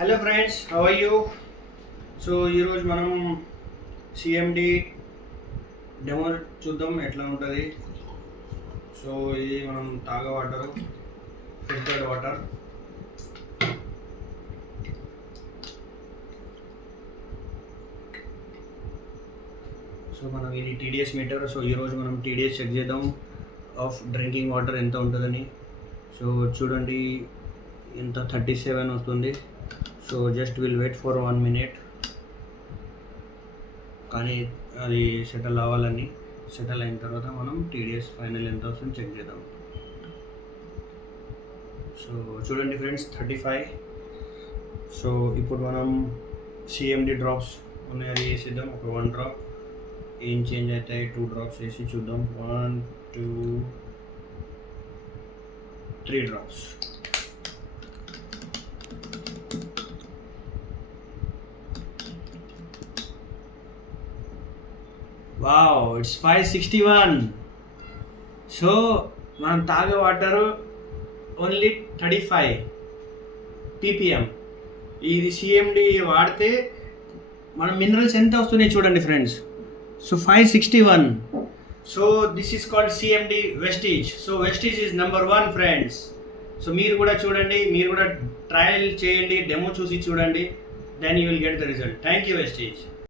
Hello friends, how are you? So ఈరోజు మనం CMD demo చూద్దాం ఎట్లా ఉంటుంది. సో ఇది మనం తాగే వాటర్, ఫిల్టర్డ్ వాటర్. సో మనం ఇది టీడీఎస్ మీటర్. సో ఈరోజు మనం టీడీఎస్ చెక్ చేద్దాం ఆఫ్ డ్రింకింగ్ వాటర్ ఎంత ఉంటుందని. సో చూడండి ఎంత 37 వస్తుంది. So just will wait for 1 minute. కానీ అది సెటిల్ అవ్వాలని, సెటిల్ అయిన తర్వాత మనం టీడీఎస్ ఫైనల్ ఎంత వస్తుందో చెక్ చేద్దాం. సో చూడండి ఫ్రెండ్స్ 35. సో ఇప్పుడు మనం సిఎండి డ్రాప్స్ ఉన్నాయి, అది వేసిద్దాం. ఒక 1 డ్రాప్ ఏం చేంజ్ అవుతాయి, 2 డ్రాప్స్ వేసి చూద్దాం. 1 2 3 డ్రాప్స్. Wow, it's 561. సో మనం తాగే వాటర్ ఓన్లీ 35 ppm. ఇది సిఎండి వాడితే మన మినరల్స్ ఎంత వస్తున్నాయి చూడండి friends. So 561. So this is called CMD Vestige. So Vestige is number 1 friends. So మీరు కూడా చూడండి, మీరు కూడా ట్రయల్ చేయండి, డెమో చూసి చూడండి, then you will get the result. Thank you Vestige.